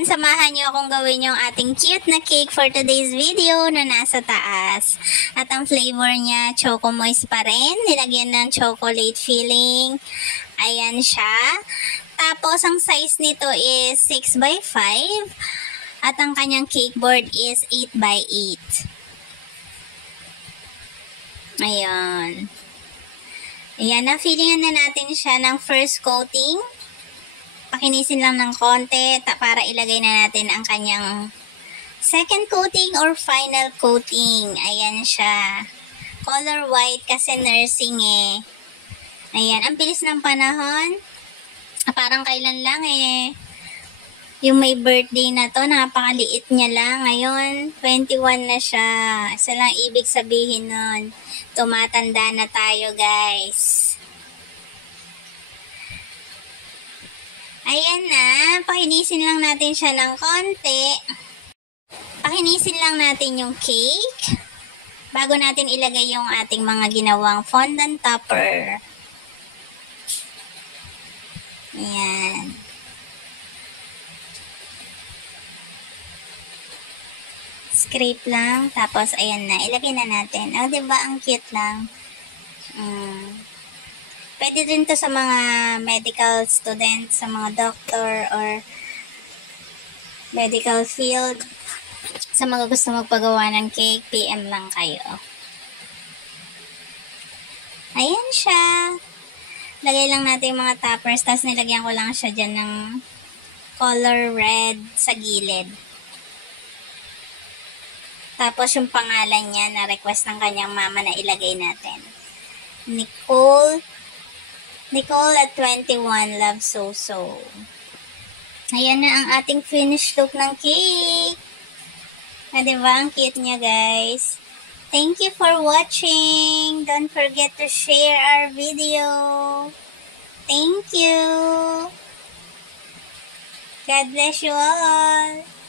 naman, samahan niyo akong gawin yung ating cute na cake for today's video na nasa taas. At ang flavor niya, choco moist pa rin. Nilagyan ng chocolate filling. Ayan siya. Tapos, ang size nito is 6 by 5. At ang kanyang cake board is 8 by 8. Ayan. Ayan, na-fillingan na natin siya ng first coating. Pakinisin lang ng konti para ilagay na natin ang kanyang second coating or final coating. Ayan siya. Color white kasi nursing eh. Ayan, ang bilis ng panahon. Parang kailan lang eh. Yung may birthday na to, napakaliit niya lang. Ngayon, 21 na siya. Isa lang ibig sabihin nun. Tumatanda na tayo, guys. Ayan na, pakinisin lang natin siya ng konti. Pakinisin lang natin yung cake bago natin ilagay yung ating mga ginawang fondant topper. Ayan. Scrape lang, tapos ayan na, ilagay na natin. Oh, diba ang cute lang? Pwede rin to sa mga medical students, sa mga doctor or medical field. Sa mga gusto magpagawa ng cake, PM lang kayo. Ayan siya. Lagay lang natin yung mga toppers, tapos nilagyan ko lang siya dyan ng color red sa gilid. Tapos yung pangalan niya na request ng kanyang mama na ilagay natin. Nicole at 21, love so. Ayan na ang ating finished look ng cake. Diba? Ang cute niya, guys. Thank you for watching. Don't forget to share our video. Thank you. God bless you all.